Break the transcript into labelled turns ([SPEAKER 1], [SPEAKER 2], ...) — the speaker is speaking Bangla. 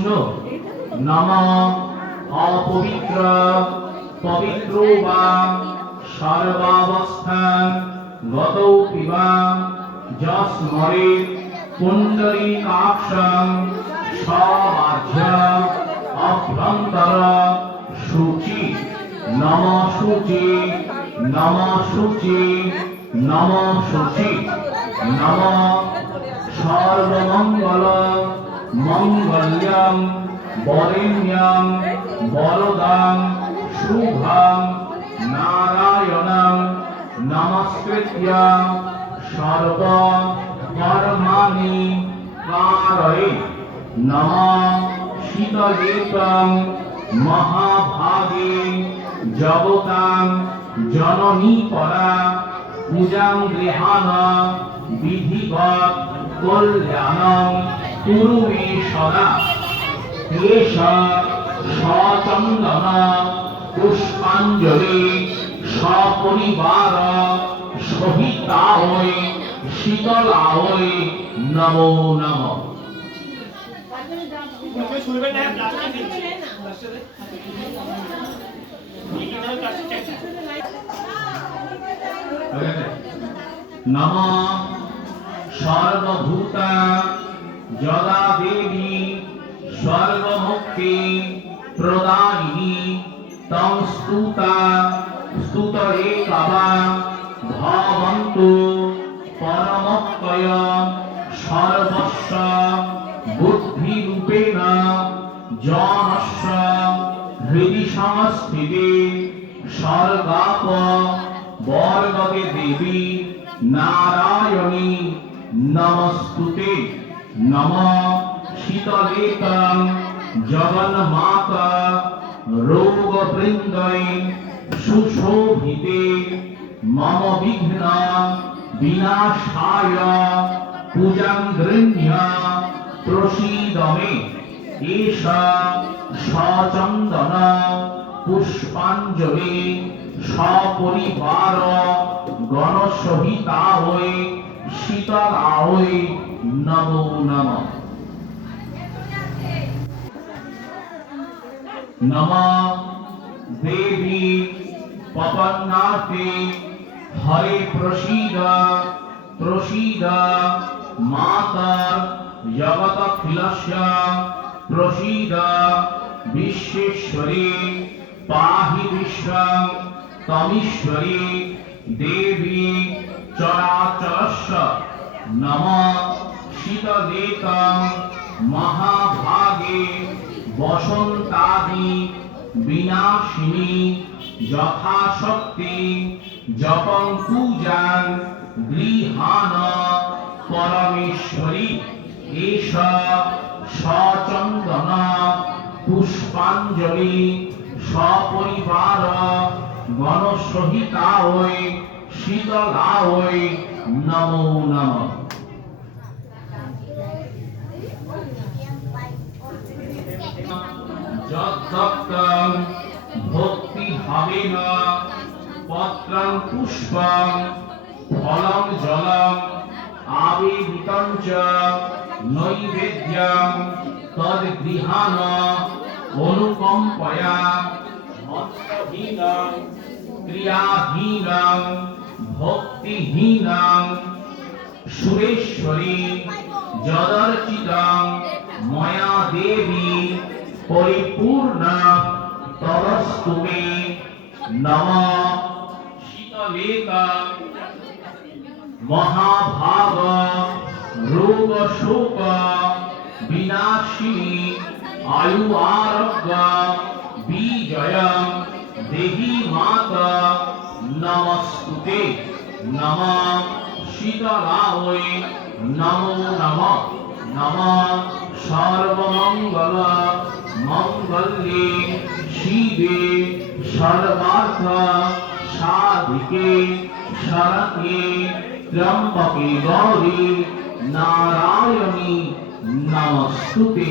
[SPEAKER 1] কৃষ্ণ। নম অপবিত্র, পবিত্র বা সর্বাবস্থান গত পিবা, যস্মরে পুণ্ডরীকাক্ষং সবাহ্য অভ্যন্তর শুচি নম শুচি নম শুচি নম শুচি নম সর্বমঙ্গল মঙ্গল্যম, বরেণ্যম বরদাং শুভং নারায়ণং নমস্কৃত্য, সর্ব কর্মাণি কারয়ে নম শীতলেতং মহাভাগে জগতাং জননী পরা পূজাং গৃহাণ, বিধিবৎ কল্যাণং সদা। এষ সচন্দন পুষ্পাঞ্জলি সপরিবার সহিতা হই শীতলা হই নমো নমঃ।
[SPEAKER 2] প্লাস্টিক
[SPEAKER 1] নম। সর্বভূত যদা দেবী সর্বমুক্তি প্রদায়িনী, তং স্তুতা, স্তুতরে কাবা ভবন্তু পরমক্ষয় সর্বস্ব বুদ্ধিরূপেণ জনস্য হৃদি সংস্থিতে স্বর্গাপ বর্গবে দেবী নারায়ণী, নমস্তুতে। নম শীতলেতং জগন্মাতা রোগবৃন্দৈ সুশোভিতে মম বিঘ্ন বিনাশায় পূজাং গৃহ্য প্রসীদ মে এষ সচন্দন পুষ্পাঞ্জলি সপরিবার গণসহিতা হয়ে শীতলা হয়ে নমো নমঃ। নম। দেবী পপন্নাথে হরে প্রসীদ প্রসীদ মাতর জগতখিলস্য, প্রসীদ, বিশ্বেশ্বরী, পাহি বিশ্বং তমীশ্বরী, দেবী চরাচরস্য। নম। শীতদেতং মহাভাগে বসন্তাদি বিনাশিনী যথাশক্তি জপং পূজাং গৃহাণ পরমেশ্বরী। এষ সচন্দন পুষ্পাঞ্জলি সপরিবার গণসহিতা হয়ে শীতলা হয়ে নমো নমঃ। যদ্দত্তং ভক্তি ভাবেন পত্রং ফলং চ তদ্গৃহাণ অনুকম্পয়া মন্ত্রহীনং ক্রিয়াহীনং ভক্তিহীনং সুরেশ্বরী, যদর্চিতং, ময়া দেবী পরিপূর্ণ তদস্তু মে নম শীতলেকা মহাভাগ রোগ শোক বিনাশিনী আয়ু আরোগ্য বিজয় দেহি মাতা নমস্তুতে নম শীতলায় নমো নম। নম সর্বমঙ্গল মঙ্গলে শিবে সর্বার্থ সাধিকে শরণে ত্র্যম্বকে গৌরী নারায়ণী নমস্তুতে।